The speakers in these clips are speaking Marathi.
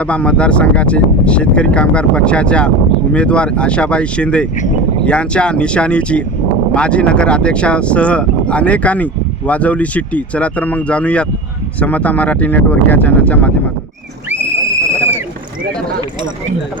विधानसभा मतदारसंघाचे शेतकरी कामगार पक्षाच्या उमेदवार आशाबाई शिंदे यांच्या निशाणीची माजी नगर अध्यक्षासह अनेकांनी वाजवली शिट्टी चला तर मग जाणूयात समता मराठी नेटवर्क या चॅनलच्या माध्यमातून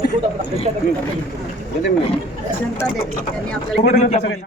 先輩で。